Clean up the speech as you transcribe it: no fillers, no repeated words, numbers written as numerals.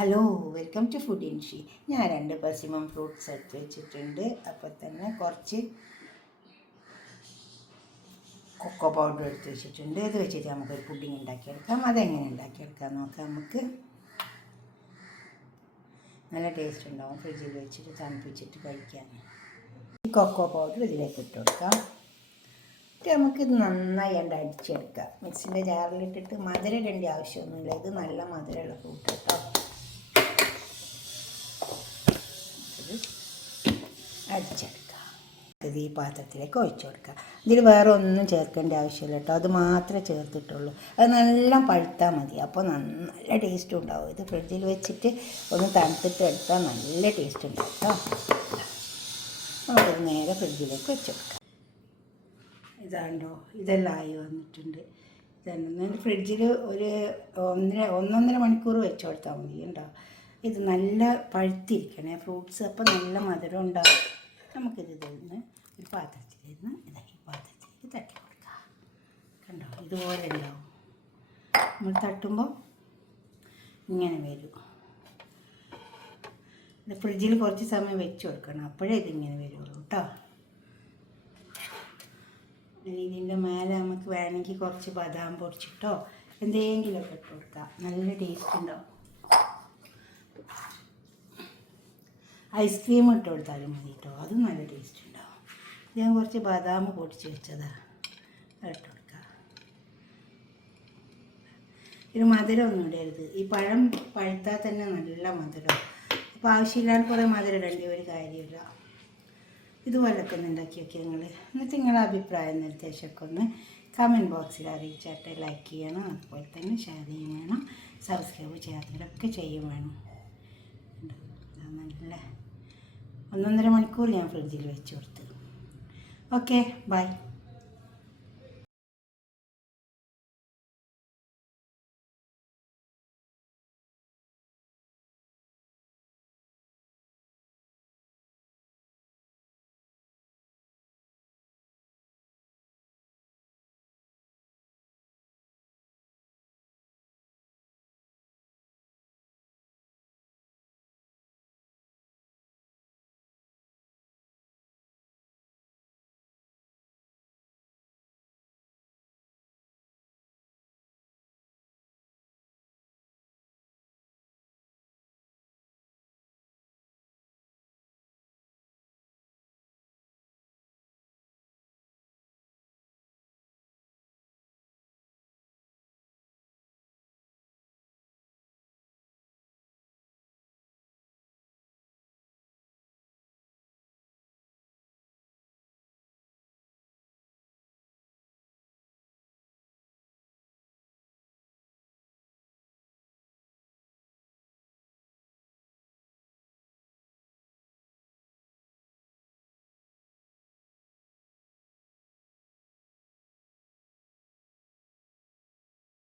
Hello, welcome to food ഇൻഷി. ഞാൻ 2 പെർസിമം fruits എടുത്ത് വെച്ചിട്ടുണ്ട്. അപ്പോൾ തന്നെ കുറച്ച് കൊക്കോ പൗഡർ എടുത്ത് വെച്ചിട്ടുണ്ട്. ഇത് വെച്ചിട്ട് നമുക്കൊരു പുഡിങ് ഉണ്ടാക്കിയെടുക്കാം. അതെങ്ങനെ ഉണ്ടാക്കിയെടുക്കാം നോക്കാം. നമുക്ക് നല്ല ടേസ്റ്റ് ഉണ്ടാവും. ഫ്രിഡ്ജിൽ വെച്ചിട്ട് തണുപ്പിച്ചിട്ട് കഴിക്കാൻ. ഈ കൊക്കോ പൗഡർ ഇതിലേക്ക് ഇട്ട് കൊടുക്കാം. നമുക്കിത് നന്നായി അടിച്ചെടുക്കാം. മിക്സിൻ്റെ ജാറിലിട്ടിട്ട് മധുരം ഇടേണ്ട ആവശ്യമൊന്നുമില്ല. ഇത് നല്ല മധുരമുള്ള ഫ്രൂട്ട് കേട്ടോ. അടിച്ചെടുക്കാം. ഇത് ഈ പാത്രത്തിലേക്ക് ഒഴിച്ചു കൊടുക്കുക. ഇതിൽ വേറെ ഒന്നും ചേർക്കേണ്ട ആവശ്യമില്ല കേട്ടോ. അത് മാത്രമേ ചേർത്തിട്ടുള്ളൂ. അത് നല്ല പഴുത്താൽ മതി. അപ്പോൾ നല്ല ടേസ്റ്റ് ഉണ്ടാവും. ഇത് ഫ്രിഡ്ജിൽ വെച്ചിട്ട് ഒന്ന് തണുത്തിട്ട് എടുത്താൽ നല്ല ടേസ്റ്റ് ഉണ്ടാവും കേട്ടോ. നമുക്കത് നേരെ ഫ്രിഡ്ജിലേക്ക് വെച്ച് കൊടുക്കാം. ഇതാണ്ടോ, ഇതെല്ലാം ആയി വന്നിട്ടുണ്ട്. ഇതെല്ലാം ഫ്രിഡ്ജിൽ ഒരു 1.5 മണിക്കൂർ വെച്ച് കൊടുത്താൽ മതി കേട്ടോ. ഇത് നല്ല പഴുത്തിരിക്കണേ ഫ്രൂട്ട്സ്. അപ്പോൾ നല്ല മധുരം ഉണ്ടാവും. നമുക്കിത് ഇതിന്ന് ഒരു പാത്രത്തിലിരുന്ന് ഈ പാത്രത്തിലേക്ക് തട്ടി കൊടുക്കാം. കണ്ടോ, ഇതുപോലെ ഉണ്ടാവും. നമ്മൾ തട്ടുമ്പോൾ ഇങ്ങനെ വരും. ഇത് ഫ്രിഡ്ജിൽ കുറച്ച് സമയം വെച്ച് കൊടുക്കണം. അപ്പോഴേ ഇതിങ്ങനെ വരുള്ളൂ കേട്ടോ. ഇതിൻ്റെ മേലെ നമുക്ക് വേണമെങ്കിൽ കുറച്ച് ബദാം പൊടിച്ചിട്ടോ എന്തെങ്കിലുമൊക്കെ ഇട്ട് കൊടുക്കാം. നല്ല ടേസ്റ്റ് ഉണ്ടാവും. ഐസ്ക്രീം ഇട്ട് കൊടുത്താലും മതി കേട്ടോ. അതും നല്ല ടേസ്റ്റ് ഉണ്ടാവും. ഞാൻ കുറച്ച് ബദാം പൊടിച്ച് വെച്ചതാണ്, ഇട്ട് കൊടുക്കാം. ഇത് മധുരമൊന്നും ഇടരുത്. ഈ പഴം പഴുത്താൽ തന്നെ നല്ല മധുരം. അപ്പോൾ ആവശ്യമില്ലാണ്ട് കുറേ മധുരം ഇടേണ്ട ഒരു കാര്യമില്ല. ഇതുപോലൊക്കെ ഒന്ന് ഉണ്ടാക്കി വയ്ക്കുക നിങ്ങൾ. എന്നിട്ട് നിങ്ങളുടെ അഭിപ്രായം നിർദ്ദേശമൊക്കെ ഒന്ന് കമൻറ്റ് ബോക്സിൽ അറിയിച്ചാട്ടെ. ലൈക്ക് ചെയ്യണം, അതുപോലെ തന്നെ ഷെയർ ചെയ്യും വേണം, സബ്സ്ക്രൈബ് ചെയ്യാത്തവരൊക്കെ ചെയ്യും വേണം. നല്ല 1.5 മണിക്കൂർ ഞാൻ ഫ്രിഡ്ജിൽ വെച്ച് കൊടുത്തു. Okay, by.